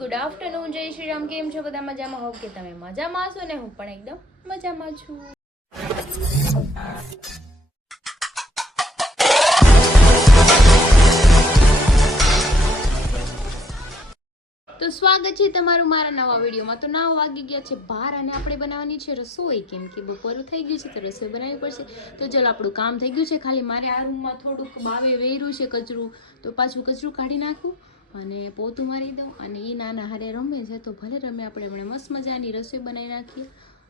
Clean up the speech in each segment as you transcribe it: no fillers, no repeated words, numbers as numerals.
Good afternoon, જય શ્રી રામ. કેમ છો બધા? મજામાં હોવ કે તમે મજામાં હશો ને? હું પણ એકદમ મજામાં છું. તો સ્વાગત છે તમારું મારા નવા વિડીયોમાં. તો 9 વાગી ગયા છે બહાર અને આપણે બનાવવાની છે રસોઈ, કેમ કે બપોરું થઈ ગયું છે તો રસોઈ બનાવવી પડશે. તો ચલો, આપણું કામ થઈ ગયું છે. ખાલી મારે આ રૂમમાં થોડુંક બાવે વેર્યું છે કચરું, તો પાછું કચરું કાઢી નાખું અને પોતું મારી દઉં. અને એ નાના હારે રમે છે તો ભલે રમે, આપણે હમણાં મસ્ત મજાની રસોઈ બનાવી નાખીએ.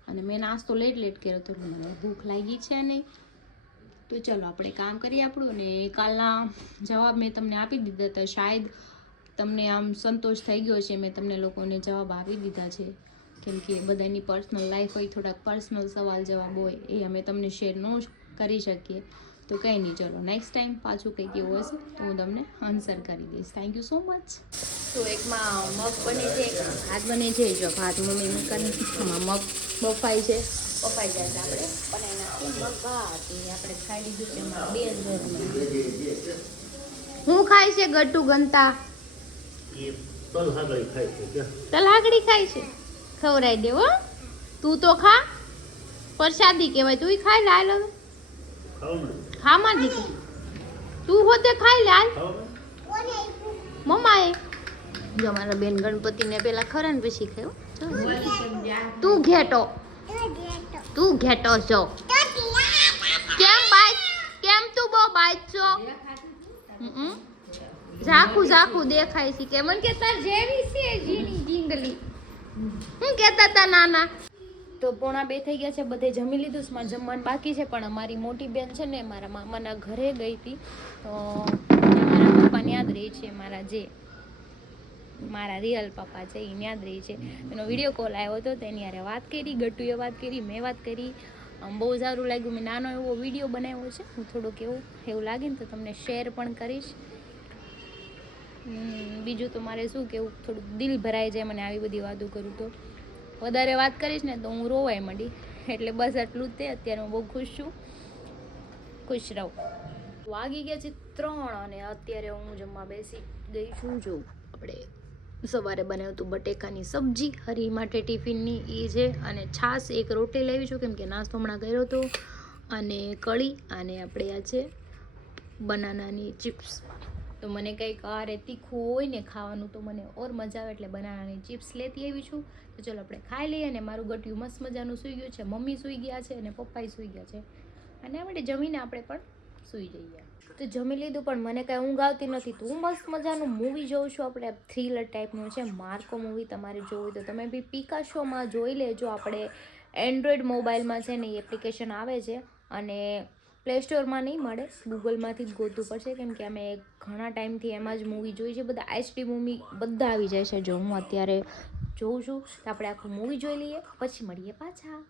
અને મેં નાસ્તો લેટ કર્યો તો મને ભૂખ લાગી છે નહીં. તો ચલો આપણે કામ કરીએ આપણું. અને કાલના જવાબ મેં તમને આપી દીધા હતા, શાયદ તમને આમ સંતોષ થઈ ગયો છે. મેં તમને લોકોને જવાબ આપી દીધા છે, કેમ કે બધાની પર્સનલ લાઈફ હોય, થોડાક પર્સનલ સવાલ જવાબ હોય, એ અમે તમને શેર ન કરી શકીએ. તો કંઈ નહીં, ચલો નેક્સ્ટ ટાઈમ પાછું કંઈક એવું હશે તો હું તમને આન્સર કરી દઈશ. Thank you so much. તો એકમાં મગ બને છે, એક ભાત બને છે. જો ભાત મમ્મી મૂકવાની, એમાં મગ બફાઈ છે, બફાઈ જાય તો આપણે બનાવી નાખીએ મગ ભાત. એ આપણે ખાઈ લીધું છે. એમાં 2 હું ખાય છે ગટુ ગંતા તલહાગડી ખાય છે. ખવરાઈ દેવો, તું તો ખા, પ્રસાદી કહેવાય. તું ખાઈ લે, હાલ હવે ખા માં દીકરી, તું હોતે ખાઈ લે, હાલ. મમ્માએ જો મારા બેન ગણપતિને પેલા ખરા ને પછી ખાયો. તું ઘેટો છો કેમ બાય, કેમ તું બહુ બાય છો? ઝાખું દેખાય છે કે મને કે તાર જેવી છે જીની જીંગલી. હું કહેતા તા નાના. તો 1:45 થઈ ગયા છે, બધે જમી લીધું છે. મારે જમવાનું બાકી છે, પણ અમારી મોટી બેન છે ને મારા મામાના ઘરે ગઈ હતી, તો મારા પપ્પાને યાદ રહી છે. મારા રિયલ પપ્પા છે એ યાદ રહી છે. એનો વિડીયો કોલ આવ્યો હતો, તેની યારે વાત કરી, ગટુએ વાત કરી, મેં વાત કરી. બહુ સારું લાગ્યું. મેં નાનો એવો વિડીયો બનાવ્યો છે. હું થોડુંક એવું લાગે ને તો તમને શેર પણ કરીશ. બીજું તો મારે શું કેવું, થોડુંક દિલ ભરાઈ જાય મને આવી બધી વાતો કરું તો. વધારે વાત કરીશ ને તો હું રોવાય માંડી, એટલે બસ આટલું જ તે. અત્યારે હું બહુ ખુશ છું. ખુશ રહો. વાગી ગયા છે 3 અને અત્યારે હું જમવા બેસી ગઈ છું. જો આપણે સવારે બનાવ્યું હતું બટેકાની સબ્જી, હરી માટે ટિફિનની એ છે, અને છાશ, એક રોટી લેવી છું કેમ કે નાસ્તો હમણાં કર્યો હતો, અને કળી, અને આપણે આ છે બનાનાની ચિપ્સ. તો મને કંઈક આરે તીખું હોય ને ખાવાનું તો મને ઓર મજા આવે, એટલે બનાનાની ચિપ્સ લેતી આવી છું. તો ચલો આપણે ખાઈ લઈએ. અને મારું ગટ્યું મસ્ત મજાનું સૂઈ ગયું છે, મમ્મી સૂઈ ગયા છે અને પપ્પાએ સૂઈ ગયા છે, અને આપણે જમીને આપણે પણ સૂઈ જઈએ. તો જમી લીધું, પણ મને કાંઈ ઊંઘ આવતી નથી. તો હું મસ્ત મજાનું મૂવી જોઉં છું. આપણે થ્રિલર ટાઈપનું છે, માર્કો મૂવી. તમારે જોવું હોય તો તમે બી પિકાશોમાં જોઈ લેજો. આપણે એન્ડ્રોઈડ મોબાઈલમાં છે ને એ એપ્લિકેશન આવે છે, અને પ્લે સ્ટોરમાં નહીં મળે, ગૂગલમાંથી જ ગોતવું પડશે, કેમ કે અમે ઘણા ટાઈમથી એમાં જ મૂવી જોઈ છે. બધા એચડી મૂવી બધા આવી જાય છે. જો હું અત્યારે જોઉં છું, તો આપણે આખું મૂવી જોઈ લઈએ, પછી મળીએ પાછા.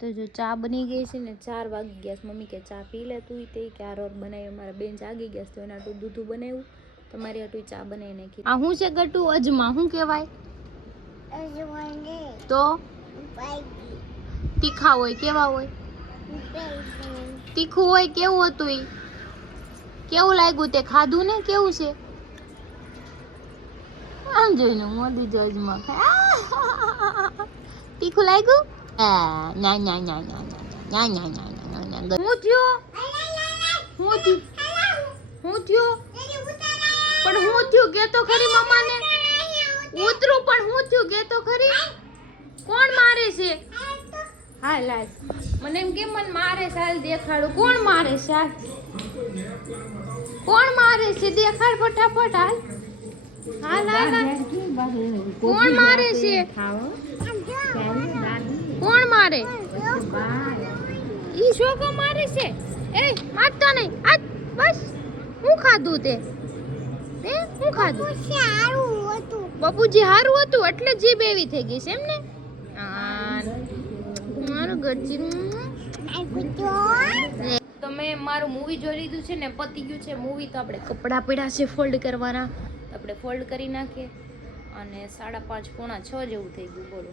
તો જો ચા બની ગઈ છે ને 4 વાગી ગયા છે. મમ્મી કે ચા પી લે તું, તે કે આ રોર બનાવી. અમારા બેન જાગી ગયા છે તો એના આટલું દૂધું બનાવ્યું, તમારી આટલું ચા બનાવી નાખી. આ શું છે ગટુ? અજમા. શું કહેવાય? તો તીખા હોય, કેવા હોય? તીખું હોય. કેવું હતું એ? કેવું લાગ્યું તે? ખાધું ને? કેવું છે? આમ જોઈને મોદી જજમાં તીખું લાગ્યું? ના ના ના ના ના ના ના ના ના ના. હું થયો? હું થયો? પણ હું થયું કે તો ખરી મમ્માને. ઉતરું, પણ હું થયું કે તો ખરી. કોણ મારે છે? હાલ હાલ, મને એમ કેમ મને મારે છે? હાલ દેખાડું. કોણ મારે છે? હાલ, કોણ મારે છે? દેખાડ ફટાફટ. હાલ હાલ હાલ. કોણ મારે છે? કોણ મારે? ઈ શોકો મારે છે. એ મારતો નહીં. આ બસ. હું ખાધું તે? હું ખાધું? બાપુજી હારું હતું એટલે જીભ એવી થઈ ગઈ છે એમ ને? મારું ગરજી. તો મેં મારું મૂવી જોઈ લીધું છે ને, પતી ગયું છે મૂવી. તો આપણે કપડાં પડ્યા છે ફોલ્ડ કરવાના, આપણે ફોલ્ડ કરી નાખીએ. અને 5:30 પોણા 6 જેવું થઈ ગયું. બોલો,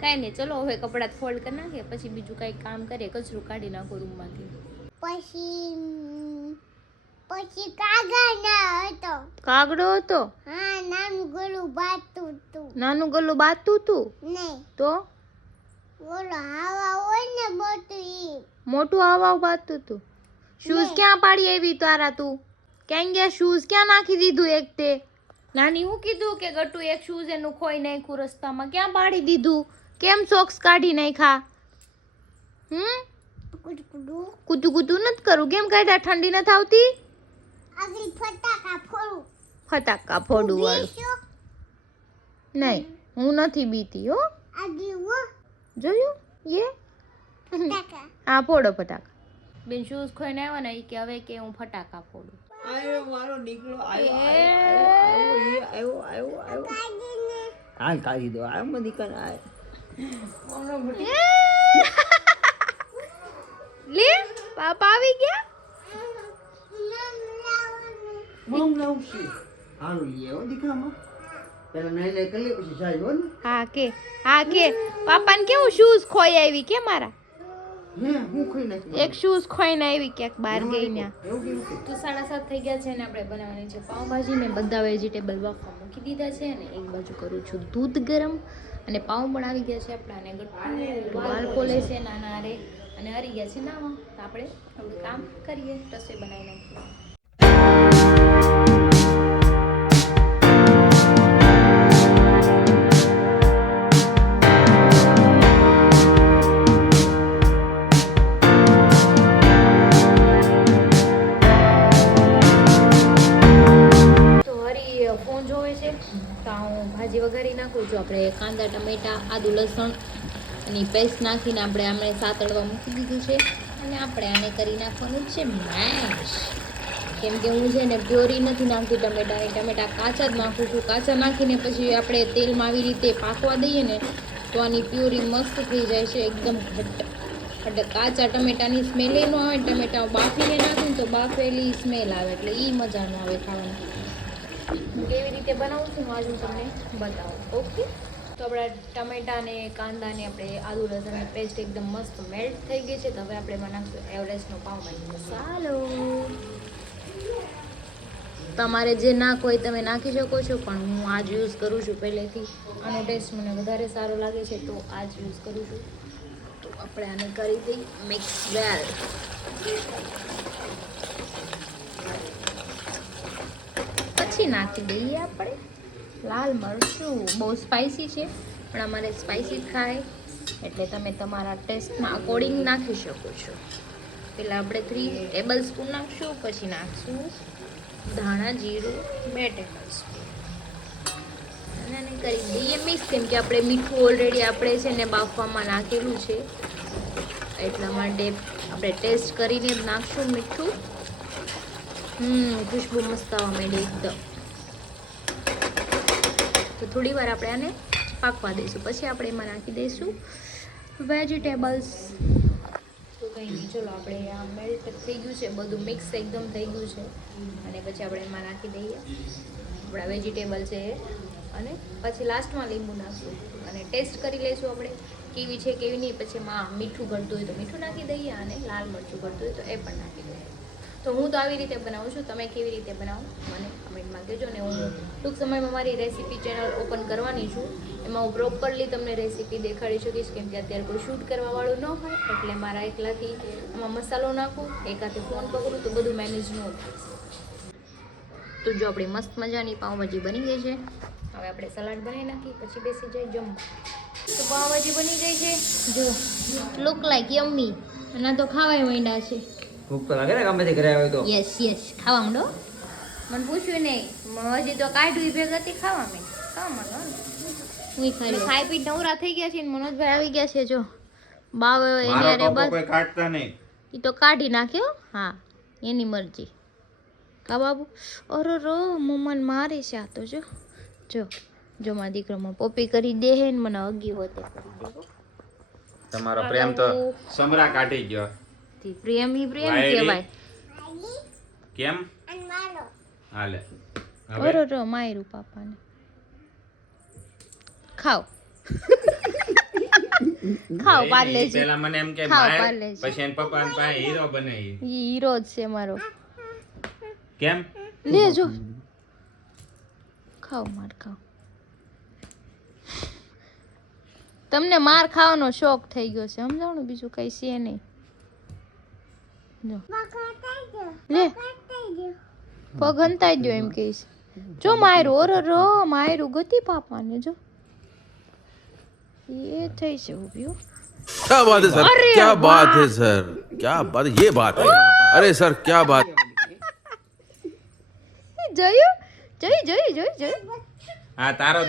કાંઈ નહીં, ચલો હવે કપડાં ફોલ્ડ કરી નાખીએ, પછી બીજું કાંઈ કામ કરીએ. કચરું કાઢી નાખો રૂમમાંથી. પછી કાગડો હતો. નાનું ગળું બાતું તું નાનું ગલ્લું બાતું તું નહીં તો ઓલો હવા હોય ને મોટું આવા બાતું તું શૂઝ ક્યાં પાડી આવી તારા તું ક્યાં ગયા શૂઝ ક્યાં નાખી દીધું એક તે નાની હું કીધું કે ગટુ એક શૂઝ એનું ખોઈ નાખ્યું રસ્તામાં ક્યાં પાડી દીધું કેમ સોક્સ કાઢી નાખ્યા કુડકુડું કૂતું કૂતું નથી કરું કેમ કાઢ્યા ઠંડી નથી આવતી આગળ ફટાકા ફોડું ફટાકા ફોડું વાળું બીશું નહીં હું નથી બીતી હો આગળ વો જોયું યે ફટાકા હા ફોડો ફટાકા બેન શૂઝ ખોઈને આવ્યા ને ઈ કે હવે કે હું ફટાકા ફોડું આયો મારો દીકરો એ. આયો હાલ કાઢી દો આયો મને દીકરા આય લે પાપા આવી ગયા મમ નવશી હારું લીએ હો દીકરામાં પેલા નહીં નહીં કરી લે પછી જાય હો ને હા કે પાપાને કેવું શૂઝ ખોઈ આવી કે મારા હે હું ખાઈ નાખી એક શૂઝ ખોઈને આવી ક્યાંક બહાર ગઈ ને એવું કેવું કે તો 7:30 થઈ ગયા છે ને આપણે બનાવવાની છે પાવભાજી મેં બધા વેજીટેબલ બાફવા મૂકી દીધા છે અને એક બાજુ કરું છું દૂધ ગરમ અને પાવ પણ આવી ગયા છે આપણા અને ગટ્ટુ વાલ ખોલે છે નાના રે અને હરી ગયા છે નાવા તો આપણે હવે કામ કરીએ રસોઈ બનાવી નાખીએ ફોન જોવે છે તો હું ભાજી વઘારી નાખું છું આપણે કાંદા ટમેટા આદુ લસણ અને પેસ્ટ નાખીને આપણે આમને સાતળવા મૂકી દીધું છે અને આપણે આને કરી નાખવાનું છે મેશ કેમ કે હું છે ને પ્યોરી નથી નાખતી ટમેટા કાચા જ નાખું છું કાચા નાખીને પછી આપણે તેલમાં આવી રીતે પાકવા દઈએ ને તો આની પ્યોરી મસ્ત થઈ જાય છે એકદમ ઘટ્ટ એટલે કાચા ટમેટાની સ્મેલ ન આવે ટમેટા બાફીને નાખું ને તો બાફેલી સ્મેલ આવે એટલે એ મજા ન આવે ખાવાની હું કેવી રીતે બનાવું છું આજ હું તમને બતાવું ઓકે તો આપણા ટમેટા અને કાંદા ને આપણે આદુ લસણની પેસ્ટ એકદમ મસ્ત મેલ્ટ થઈ ગઈ છે તો હવે આપણે એમાં નાખશું એવરેસ્ટનો પાવભાજી મસાલો તમારે જે નાખો હોય તમે નાખી શકો છો પણ હું આજ યુઝ કરું છું પહેલેથી આનો ટેસ્ટ મને વધારે સારો લાગે છે તો આજ યુઝ કરું છું તો આપણે આને કરી દઈ મિક્સ વેલ પછી નાખી દઈએ આપણે લાલ મરચું બહુ સ્પાઇસી છે પણ અમારે સ્પાઇસી ખાય એટલે તમે તમારા ટેસ્ટના અકોર્ડિંગ નાખી શકો છો પહેલાં આપણે 3 ટેબલ સ્પૂન નાખશું પછી નાખશું ધાણા જીરું 2 ટેબલ સ્પૂન અને આને કરી દઈએ મિક્સ કેમ કે આપણે મીઠું ઓલરેડી આપણે છે ને બાફવામાં નાખેલું છે એટલા માટે આપણે ટેસ્ટ કરીને જ નાખશું મીઠું ખુશ્બુ મસ્ત આવવા માંડી એકદમ તો થોડી વાર આપણે આને પાકવા દઈશું પછી આપણે એમાં નાખી દઈશું વેજીટેબલ્સ તો કંઈ નહીં ચલો આપણે આ મેલ્ટ થઈ ગયું છે બધું મિક્સ એકદમ થઈ ગયું છે અને પછી આપણે એમાં નાખી દઈએ આપણા વેજીટેબલ છે અને પછી લાસ્ટમાં લીંબુ નાખશું અને ટેસ્ટ કરી લઈશું આપણે કેવી છે કેવી નહીં પછી એમાં મીઠું ઘટતું હોય તો મીઠું નાખી દઈએ અને લાલ મરચું ઘટતું હોય તો એ પણ નાખી દઈએ તો હું તો આવી રીતે બનાવું છું તમે કેવી રીતે બનાવો મને કમેન્ટમાં કહેજો ને હું ટૂંક સમયમાં મારી રેસીપી ચેનલ ઓપન કરવાની છું એમાં હું પ્રોપરલી તમને રેસીપી દેખાડી શકીશ કેમ કે અત્યારે કોઈ શૂટ કરવાવાળું ન હોય એટલે મારા એકલાથી આમાં મસાલો નાખું એકાથી ફોન પકડું તો બધું મેનેજ ન થાય તો જો આપણી મસ્ત મજાની પાવભાજી બની ગઈ છે હવે આપણે સલાડ બનાવી નાખી પછી બેસી જાય જમવા તો પાવભાજી બની ગઈ છે જો લુક લાઈક યમ્મી અને તો ખાવાય માંડ્યા છે ભૂખ તો લાગે ને કામથી ઘરે આવ્યો તો યસ ખાવા માંડો મને પૂછ્યું નહીં હજી તો કાઢવી ભેગતી ખાવા માંડ ખાઈ પી નવરા થઈ ગયા છે ને મનોજભાઈ આવી ગયા છે જો બાવ એને બસ કોઈ કાઢતા નહીં એ તો કાઢી નાખ્યો હા એની મરજી કા બાબુ અરે રો મમ્મન મારી છે આ તો જો જો જો મારા દીકરામાં પોપી કરી દે હે ને મને અગી હોતે કરી દેવો તમારો પ્રેમ તો સમરા કાઢી ગયો પ્રેમ વાયડી. કહેવાય કેમ અને મારો હાલે અરે રો માયરું પાપાને ખાઓ ખાઓ પાર્લેજી પેલા મને એમ કે ખાઓ માય પાર્લેજી પછી એન પપ્પા ને પાસે હીરો બને ઈ. ઈ હીરો જ છે મારો કેમ લેજો ખાઓ માર ખાઓ. તમને માર ખાવાનો શોખ થઈ ગયો છે સમજાણું, બીજું કઈ છે નહીં. જો લે પગ હંતાઈ ગયો એમ કહીશ. જો માયરું ઓરો રો માયરું ગતિ પાપાને જો એ થઈ છે ઉભ્યું. क्या बात है सर, क्या बात है सर, क्या बात, ये बात है, अरे सर क्या बात. જોયું જોયું જોયું જોયું જોયું. હા તારો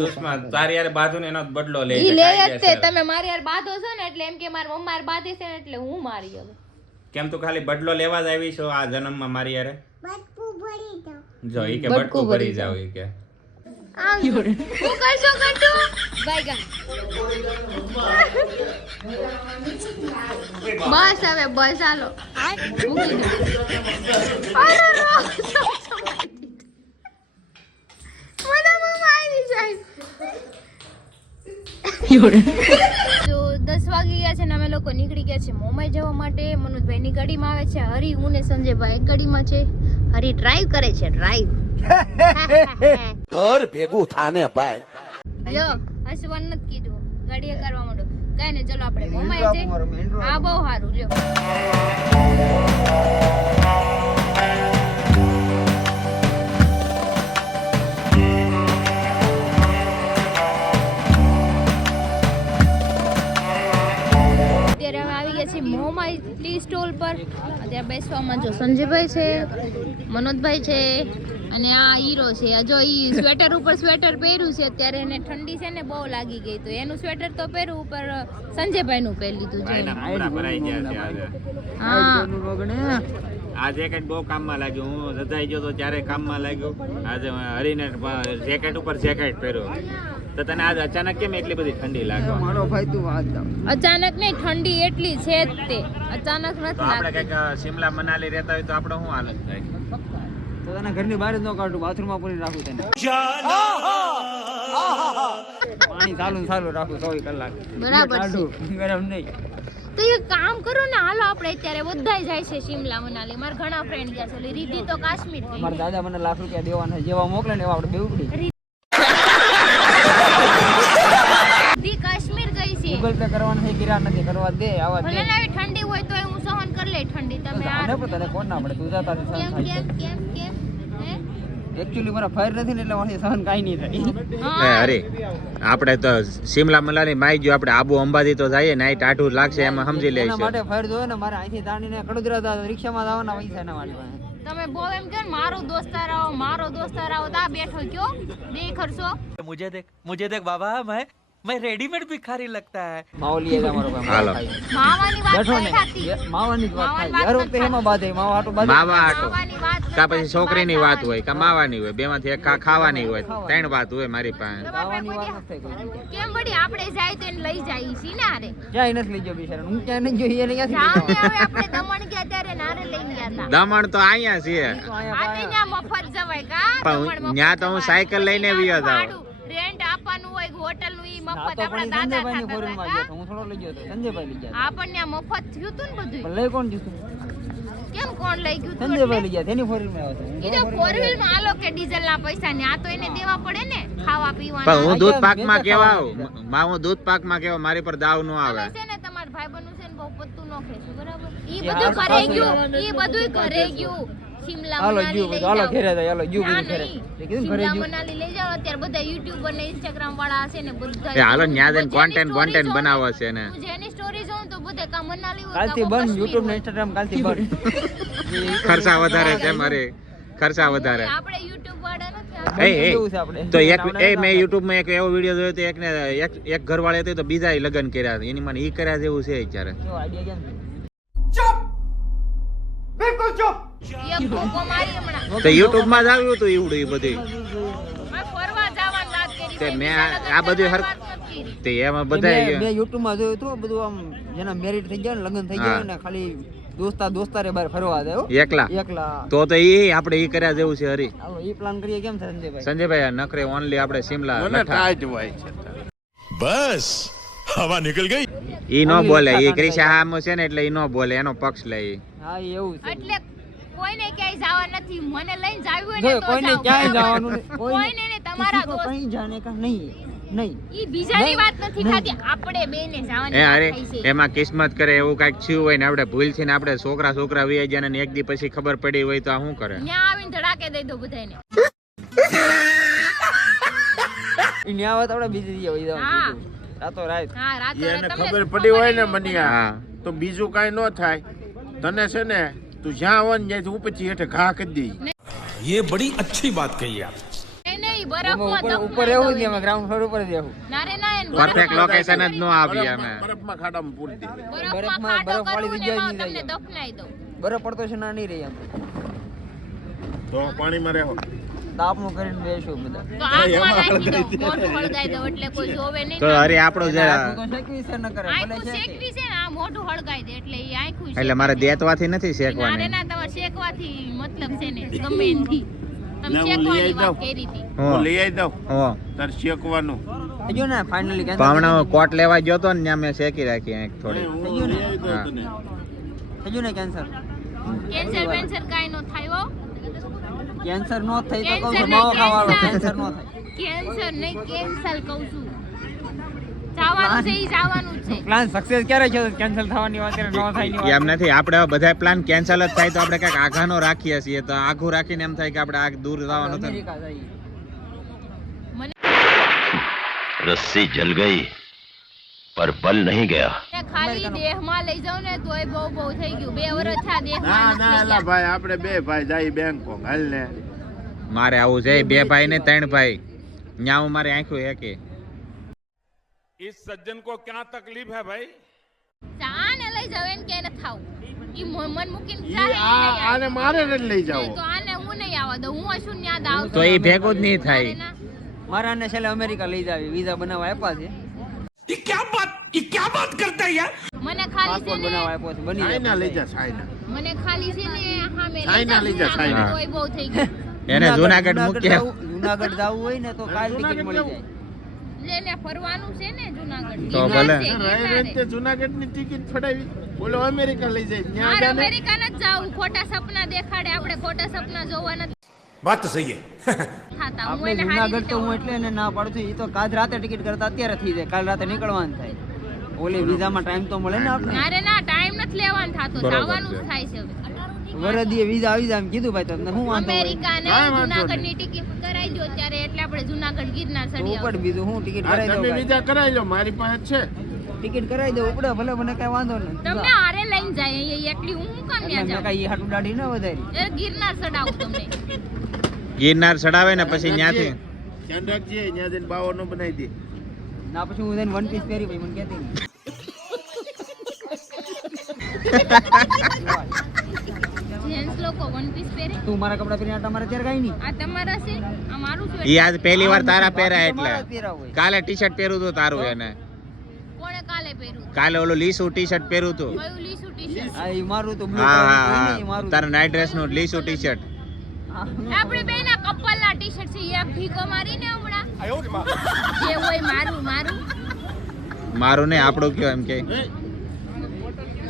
દુશ્મન તારી યાર બાજુ ને એનો બદલો લે ઈ છે લે જ કાયદેસર. તે તમે મારી યાર બાધો છો ને એટલે એમ કે મારી મમ્મા યાર બાધે છે ને એટલે હું મારી હવે. કેમ તું ખાલી બદલો લેવા જ આવી છો આ જન્મમાં મારી યારે? બટકું ભરી દો. જો ઈ કે બટકું બટકું ભરી ભરી જાવ ઈ કે. હું કરશો કટુ બાયગા. બસ હવે બસ હાલો મૂકી દો. અરે રો બધા મમ્મા આવી જાય. તો 10 વાગી ગયા છે ને અમે લોકો નીકળી ગયા છે મોમાઈ જવા માટે. મનોજભાઈની ગાડીમાં આવે છે હરી, હું ને સંજયભાઈ એક ગાડીમાં છે. હરી ડ્રાઈવ કરે છે ડ્રાઈવ. ઘર ભેગું થાને ભાઈ. યો હસવાનું નથી કીધું, ગાડીએ કરવા માંડો. કઈ ને ચલો આપણે મોમાઈ જઈએ. હા બહુ સારું લ્યો. અત્યારે અમે આવી ગયા છીએ મોમાઈ ટી સ્ટોલ પર. અત્યારે બેસવામાં જો સંજયભાઈ છે, મનોજભાઈ છે અને આ હીરો છે. જો ઈ સ્વેટર ઉપર સ્વેટર પહેર્યું છે અત્યારે, એને ઠંડી છે ને બહુ લાગી ગઈ તો એનું સ્વેટર તો પહેર્યું, ઉપર સંજયભાઈ નું પહેરી લીધું છે. ભાઈના કપડા ભરાઈ ગયા છે આજે. હા આ જેકેટ બહુ કામમાં લાગ્યું. હું રજાઈ ગયો તો ત્યારે કામમાં લાગ્યું. આજે હરીને જેકેટ ઉપર જેકેટ પહેર્યું. તો તને આજ અચાનક કેમ એટલી બધી ઠંડી લાગે? અચાનક નહીં, ઠંડી એટલી છે જ તે, અચાનક નથી આપણે લાગતી. કઈક શિમલા મનાલી રહેતા હોય તો આપણે શું હાલત થાય? તો તને ઘરની બહાર જ ન કાઢું, બાથરૂમમાં પૂરી રાખું તને. પાણી ચાલુ રાખું 24 કલાક. બરાબર છે. કાઢું, ગરમ નહીં. તો એક કામ કરો ને, હાલો આપણે અત્યારે બધાય જાય છે શિમલા મનાલી. મારા ઘણા ફ્રેન્ડ ગયા છે. ઓલી રીધિ તો કાશ્મીર ગઈ. મારા દાદા મને લાખ રૂપિયા દેવાના છે. જેવા મોકલે ને એવા આપણે બે ઉપડી. રીધિ કાશ્મીર ગઈ છે. ગૂગલ પે કરવાના છે, કિરાણ નથી કરવા દે. આવા દે. ભલે ને આવી ઠંડી હોય તો હું સહન કરી લે ઠંડી. તમે આ આને પણ તને કોણ ના પડે, તું જાતા સહન કેમ થાય કેમ કેમ કેમ હે? એકચ્યુઅલી મારા ફાયર નથી ને એટલે મારી સહન કાઈ નહીં થાય. હા. અરે આપણે તો શિમલા મનાલી માઈ ગયો, આપણે આબુ અંબાજી તો જઈએ ને, ટાઢું લાગશે એમાં સમજી એના લઈશું. માટે ફાયર જોયો ને, મારે અહીંથી તાણીને કડોદરા રિક્ષામાં જવાના પૈસા ના મારી પાસે. તમે બહુ એમ કહો ને મારો દોસ્તાર આવો તા બેઠો કયો બે ખર્ચો. मुझे देख बाबा मैं रेडीमेड भिखारी लगता है. માવો લઈ આવ્યા મારો ભાઈ, હાલો. માવાની વાત બેઠો નથી ને થતી. માવાની જ વાત માવાની થાય. વાત હર વખતે નથી એમાં બાધે માવા હાટું બાધે. માવા આટો માવાની વાત કા નથી પછી થતી. છોકરીની વાત વાત હોય કા માવાની હોય, બેમાંથી એક ખાવાની હોય. 3 વાત હોય મારી પાસે. ખાવાની વાત નથી થઈ કોઈ. કેમ વળી આપણે જાય તો એને લઈ જાય છે ને આરે. ક્યાંય નથી લઈ ગયો બિચારા. હું ક્યાંય નથી ગયો, એને ક્યાંથી જાવ લઈ ને હવે આપણે દમણ ગયા ત્યારે નારે લઈને ગયા હતા. દમણ તો અહીંયા છે, આ તો ત્યાં મફત જવાય કા? પણ દમણ મફત ન્યા તો હું જવાય. સાયકલ લઈને ત્યાંનું વ્યો જાઉં. ભાડું, રેન્ટ આપવાનું હોય હોટલ નું ઈ આ મફત તો આપણા પણ દાદા સંજયભાઈની ખાતા ફોરેનમાં હતા ગયો હતો. હું થોડો લઈ ગયો હતો, સંજયભાઈ લઈ ગયા આપણને આ મફત થયું તું ને બધું. હતા. લઈ કોણ જીતું? કેમ કોણ લઈ ગયું તું સંજયભાઈ લઈ ગયા, તેની ફોરેનમાં આવ્યો હતો. ઈ તો ફોર વ્હીલ માં આલો કે ડીઝલ ના પૈસા ને આ તો એને દેવા પડે ને ખાવા પણ પીવાના. હું દૂધ અહીંયા પાકમાં મેં તો કેવા ખાવાનું આવું હું દૂધ પાકમાં કેવા મારી પર દાવ નો આવે. તમે છે ને તમારા ભાઈ બનવું છે ને બહુ પત્તું નો ખેંચો બરાબર. ઈ એ બધું હાથ ઘરે પાસે ગયું, ઈ બધું ઘરે ગયું. શિમલા હાલો મનાલી જીવ લઈ બધું, હાલો જાઓ. ઘેરે જાય, હાલો જીવ ના બધું ઘરે. નહીં. તે કીધું ઘરે શિમલા જીવ. મનાલી લઈ જાઓ. અત્યારે બધા યુટ્યુબર ને ઇન્સ્ટાગ્રામ વાળા હશે ને બધા. એ હાલો ન્યા જઈને જેની content story content જોઉં ને, બનાવો છે ને. હું જેની સ્ટોરી જોઉં તો બધે કા મનાલી હોય કાલથી કા બંધ, કાશ્મીર યુટ્યુબ ને હોય. ઇન્સ્ટાગ્રામ કાલથી બંધ. ખર્ચા વધારે છે મારે, ખર્ચા વધારે. આપણે યુટ્યુબ વાળા નથી આપણે. એ કેવું છે આપણે? તો મેં યુટ્યુબ માં એક એવો વિડિયો જોયો તો એકને એક ઘરવાળી હતી તો બીજા લગ્ન કર્યા હતા. એની મને ઈ કર્યા જેવું છે અત્યારે. કેવો idea કેમ છે? એક ભૂકો મારી હમણાં. તો યુટ્યુબ માં જ આવ્યું હતું ઈવડું ઈ બધી. મેં ફરવા જવાની વાત કરી તે છે. મેં બીજા લગ્ન આ બધું કરવાની વાત નથી કરી. તે એમાં મેં બધા YouTube માં જોયું હતું બધું, આમ જેના મેરિટ થઈ ગયા ને, લગ્ન થઈ ગયા ને, ખાલી દોસ્તારે બહાર ફરવા જાય હો. એકલા એકલા. તો ઈ આપણે ઈ કર્યા જેવું છે હરી. હાલો ઈ પ્લાન કરીએ, કેમ છે સંજયભાઈ? સંજયભાઈ આ નખરે ઓનલી આપણે શિમલા લઠા. बस हवा निकल गई. ઈ નો બોલે, ઈ ક્રિશા હામ છે ને એટલે ઈ નો બોલે, એનો પક્ષ લે ઈ. હા ઈ એવું છે. એટલે કોઈને ક્યાંય જવા નથી. મને લઈને જાવ્યું જો હોય ને તો કોઈને જાઉં. ક્યાંય જવાનું નહીં. કોઈને ને તમારા किसी को દોસ્ત कहीं जाने का नहीं नहीं ઈ બીજાની વાત નથી ખાતી, આપણે બેને જવાની એ વાત અરે થઈ છે. એમાં કિસ્મત કરે એવું કાંઈક થયું હોય ને આપણે ભૂલથી ને આપણે છોકરા વહી જાય ને એક દી પછી ખબર પડી હોય તો આ શું કરે? ન્યા આવીને ધડાકે દઈ દો બધાને. इंडिया में तो बड़ा बिजी दिया वही હા रातों रात હા રાતો એને તમને ખબર પડી હોય ને હા મનિયા તો બીજું કાંઈ ન થાય. તને છે ને તું જ્યાં હોય ને ત્યાંથી ઉપરથી હેઠે ઘા કરી દે. ये बड़ी अच्छी बात कही आप નહીં બરફમાં ऊपर દફનાઈ ऊपर દો रहूं એને. दिया मैं ग्राउंड फ्लोर ऊपर दिया हूं ના રે ના એને પરફેક્ટ બરફમાં લોકેશન જ ન આપી અમે. બરફમાં ખાડામાં પૂરી દે. બરફમાં ખાડો બરફ વાળી કરું ને જગ્યાએ એમાં નહીં તમને જાય. દફનાઈ દઉં. बर्फ पड़तो છે ના નહીં રહી આમ તો પાણીમાં રહો. તાપનું કરીને બેસું બધા તો આંખમાં નાખી દઉં, મોઢું હળગાઈ દઉં એટલે કોઈ જોવે નહીં. તો અરે આપણો જરા તો શેકવી છે ન કરે ભલે આંખું શેકે શેકવી છે ને, આ મોઢું હળગાઈ દે એટલે ઈ આંખું એટલે શેકે. મારે દેતવાથી નથી નારે શેકવાની. ના તમારે શેકવાથી મતલબ છે ને ગમે એનથી. તમે ના, હું લઈ શેકવાની આવી વાત દઉં. કરી હતી. હું હું લઈ આવી દઉં હું તાર શેકવાનું. જો ને ફાઇનલી પાવણા કોટ લેવા ગયો તો ને ત્યાં મેં શેકી રાખી આંખ થોડી. હું લઈ આવી દઉં હા. તને. થયું ને કેન્સર કેન્સર વેન્સર કાંઈ નો થાય હો. કેન્સર નો થઈ તો કહું કેન્સર છું માવો નહીં, ખાવાનો કેન્સર. કેન્સર નો થાય કેન્સર નહીં કેન્સર કહું છું. જવાનું છે ઈ જવાનું જ છે. પ્લાન સક્સેસ ક્યારે છે કેન્સલ થવાની વાત કરે નો થાય ની એમ નથી, આપણે હવે બધા પ્લાન કેન્સલ જ થાય તો આપણે કંઈક આઘાનો રાખીએ છીએ, તો આઘું રાખીને એમ થાય કે આપણે આ દૂર જવાનું થાય. અમેરિકા જઈએ મને रस्सी जल गई पर बल नहीं गया ખાલી દેહમાં લઈ જાવ ને તોય બહુ બહુ થઈ ગયું. 2 વર્ષ થયા ના દેહમાં ના નથી એલા ગયા. ભાઈ આપણે બે ભાઈ જાય બેંકોક હાલ ને. મારે આવું છે 2 ભાઈ ને 3 ભાઈ ન્યા હું મારી આંખો હેકે. इस सज्जन को क्या तकलीफ है भाई? ચાને લઈ જાવ એને કે ન થાવ. ઈ મન મૂકીને ઈ જાય ઈ આ નહીં આને આવે. મારે નથી લઈ જાવ. નહીં તો આને હું નહીં આવવા દઉં. હું હશું ને યાદ આવતો. તો ઈ ભેગું જ નહીં થાય. મારે ના. મારા ને છેલ્લે અમેરિકા લઈ જાવી વિઝા બનાવવા આપ્યા છે મને ખાલી છે પાસપોર્ટ ને બનાવવા આપ્યો છે બની સાયના લઈ જા જાય સાયના. મને ખાલી છે ને સામે લઈ ચાઇના જાવ લઈ જા, જુનાગઢ ચાઇના. તોય બહુ થઈ ગયું. એને જુનાગઢ મૂક્યા. જુનાગઢ જવું હોય ને તો કાલ ટિકિટ મળી જાય લેને ફરવાનું છે ને જુનાગઢ. તો ગિરનાર ભલે. છે, ગિરનાર રહી છે. રહીને જુનાગઢની ટિકિટ ફડાવી બોલો અમેરિકા લઈ જાય ત્યાં મારે જાને. અમેરિકા નથી જાવું. ખોટા સપના દેખાડે. આપણે ખોટા સપના જોવા નથી बात तो सही है થતા. હું આપણે એને હારી જુનાગઢ રીતે તો હું એટલે એને ના પાડું છું એ તો કાલ રાતે ટિકિટ કરતા અત્યારે થઈ જાય કાલ રાતે નીકળવાનું થાય ઓલી વિઝામાં ટાઈમ તો મળે ને આપણે મારે ના ટાઈમ નથી લેવાનો થતો. બરોબર જવાનું જ છે. થાય છે હવે. વરદીએ વિઝા આવી જાય એમ કીધું ભાઈ તમને શું વાંધો હોય? અમેરિકા ને કાંઈ વાંધો જુનાગઢની ટિકિટ કરાવી દો ત્યારે એટલે આપણે જુનાગઢ ગિરનાર તો ચડી ઉપર આવું. બીજું હું ટિકિટ હા, કરાવી દઉં તમે ભાઈ. બીજા કરાવી લો મારી પાસે છે. ટિકિટ કરાવી દઉં ઉપડે ભલે મને કઈ વાંધો તમને નહીં હારે લઈને જાય અહીંયા એકલી હું કામ એટલે ત્યાં મેં જાઉં. કઈ હાટું દાઢી ન વધારી એ ગિરનાર ચડાવું તમને. ગિરનાર ચડાવે ને પછી ત્યાંથી ધ્યાન રાખજે ત્યાં જઈને બાવો નો બનાવી દે. ના પછી હું જઈને વન પીસ પહેરી ભાઈ મને કહેતી નહીં. જેન્ટ્સ લોકો વન પીસ પહેરે. તું મારા કપડા પહેરીને આટા મારે ત્યારે કાંઈ નહીં આ તમારા છે આ મારું છે. ઈ આજ પહેલી વાર તારા પહેર્યા એટલે મારા જ પહેર્યા હોય. કાલે ટી-શર્ટ પહેર્યું હતું તારું એને. કોણે કાલે પહેર્યું? કાલે ઓલું લીસું ટી-શર્ટ પહેર્યું હતું. કયું લીસું ટી-શર્ટ? હા એ મારું તો blue હા colour હા નું હોય ને, હા એ મારું તારા નાઈટ ડ્રેસ નું લીસું ટી-શર્ટ. હા. આપણે બેના કપલના ટી-શર્ટ છે. એક ઢીકો મારીને હમણાં જે હોય મારું મારું. મારું ને આપણું કયો એમ કે.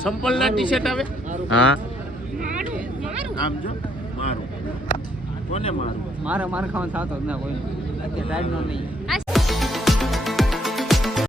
સંપલ ના ટી શર્ટ આવે હા મારું મારું. આમ જો મારું કોને મારું મારે માર ખાવાનું થતો જ ના કોઈ અત્યારે ટાઈમ નો નહીં આ